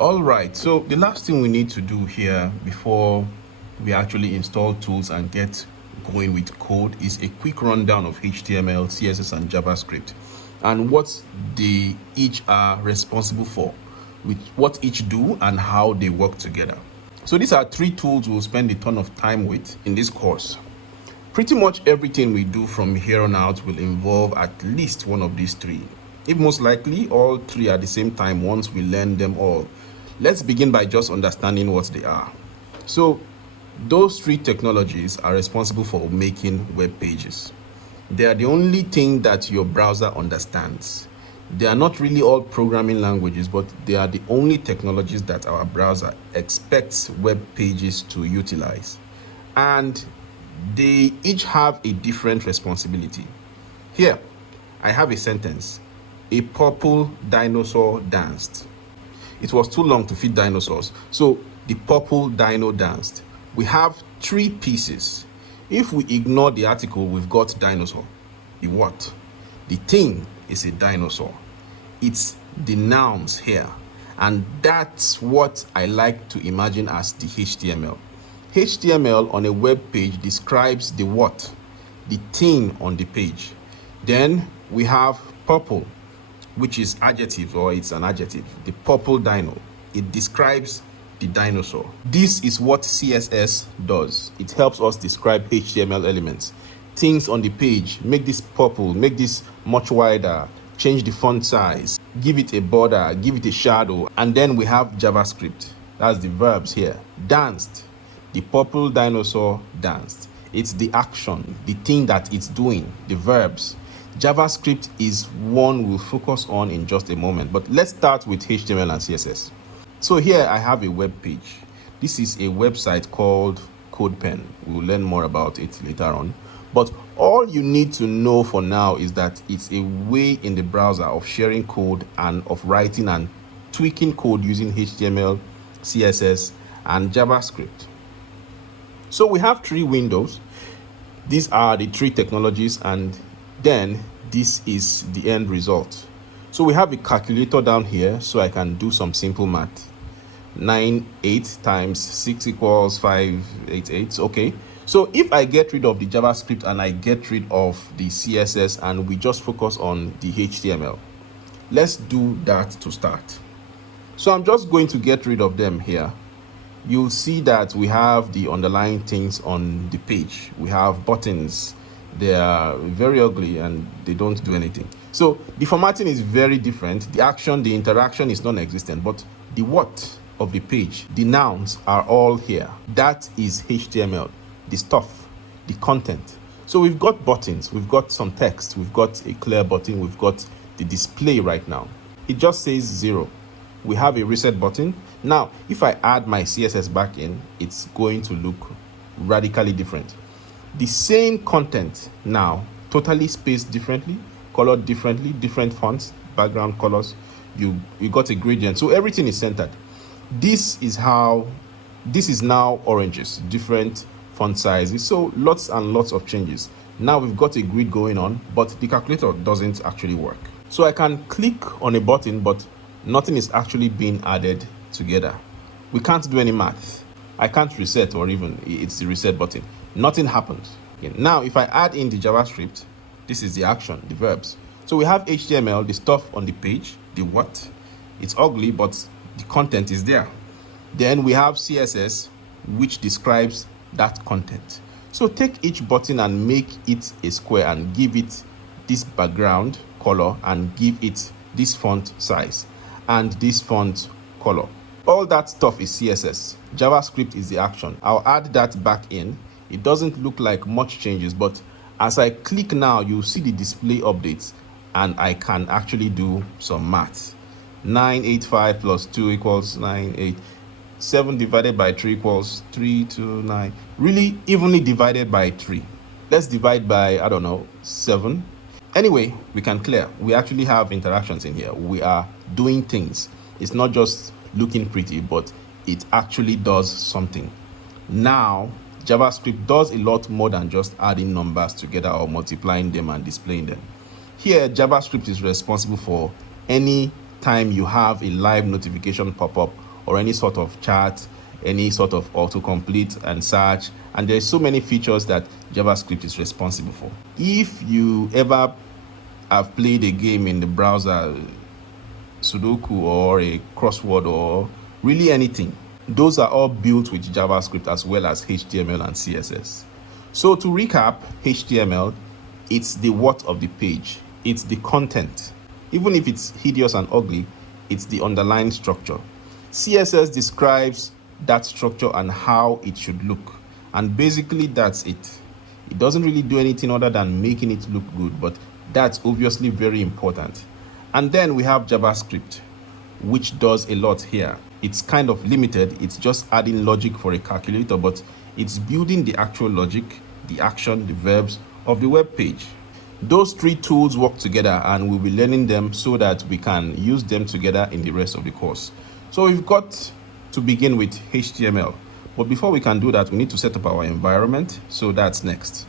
All right, so the last thing we need to do here before we actually install tools and get going with code is a quick rundown of HTML, CSS, and JavaScript and what they each are responsible for, with what each do and how they work together. So these are three tools we'll spend a ton of time with in this course. Pretty much everything we do from here on out will involve at least one of these three, if most likely all three at the same time once we learn them all. Let's begin by just understanding what they are. So those three technologies are responsible for making web pages. They are the only thing that your browser understands. They are not really all programming languages, but they are the only technologies that our browser expects web pages to utilize. And they each have a different responsibility. Here, I have a sentence. A purple dinosaur danced. It was too long to fit dinosaurs, so the purple dino danced. We have three pieces. If we ignore the article, we've got dinosaur. The what? The thing is a dinosaur. It's the nouns here, and that's what I like to imagine as the HTML. HTML on a web page describes the what, the thing on the page. Then we have purple, which is adjective, or it's an adjective. The purple dino, it describes the dinosaur. This is what CSS does. It helps us describe HTML elements. Things on the page, make this purple, make this much wider, change the font size, give it a border, give it a shadow. And then we have JavaScript. That's the verbs here. Danced. The purple dinosaur danced. It's the action, the thing that it's doing, the verbs. JavaScript is one we'll focus on in just a moment, but let's start with HTML and CSS. So here I have a web page. This is a website called CodePen. We'll learn more about it later on. But all you need to know for now is that it's a way in the browser of sharing code and of writing and tweaking code using HTML, CSS, and JavaScript. So we have three windows. These are the three technologies, and then this is the end result. So we have a calculator down here, so I can do some simple math. 98 times 6 equals 588. Okay, so if I get rid of the JavaScript and I get rid of the CSS and we just focus on the HTML, let's do that to start. So I'm just going to get rid of them here. You'll see that we have the underlying things on the page. We have buttons. They are very ugly and they don't do anything. So the formatting is very different. The action, the interaction is non-existent, but the what of the page, the nouns are all here. That is HTML, the stuff, the content. So we've got buttons, we've got some text, we've got a clear button, we've got the display right now. It just says 0. We have a reset button. Now, if I add my CSS back in, it's going to look radically different. The same content now, totally spaced differently, colored differently, different fonts, background colors. You got a gradient, so everything is centered. This is now oranges, different font sizes, so lots and lots of changes. Now we've got a grid going on, but the calculator doesn't actually work. So I can click on a button, but nothing is actually being added together. We can't do any math. I can't reset, or even it's the reset button. Nothing happens. Okay. Now, if I add in the JavaScript, this is the action, the verbs. So we have HTML, the stuff on the page, the what. It's ugly, but the content is there. Then we have CSS, which describes that content. So take each button and make it a square and give it this background color and give it this font size and this font color. All that stuff is CSS. JavaScript is the action. I'll add that back in. It doesn't look like much changes, but as I click now, you'll see the display updates and I can actually do some math. 985 plus 2 equals 98. 7 divided by 3 equals 329. Really evenly divided by 3. Let's divide by, I don't know, 7. Anyway, we can clear. We actually have interactions in here. We are doing things. It's not just looking pretty, but it actually does something. Now, JavaScript does a lot more than just adding numbers together or multiplying them and displaying them. Here, JavaScript is responsible for any time you have a live notification pop up or any sort of chat, any sort of autocomplete and search. And there's so many features that JavaScript is responsible for. If you ever have played a game in the browser, Sudoku or a crossword or really anything, those are all built with JavaScript as well as HTML and CSS. So to recap, HTML, it's the what of the page. It's the content. Even if it's hideous and ugly, it's the underlying structure. CSS describes that structure and how it should look. And basically that's it. It doesn't really do anything other than making it look good, but that's obviously very important. And then we have JavaScript, which does a lot here. It's kind of limited. It's just adding logic for a calculator, but it's building the actual logic, the action, the verbs of the web page. Those three tools work together, and we'll be learning them so that we can use them together in the rest of the course. So we've got to begin with HTML. But before we can do that, we need to set up our environment. So that's next.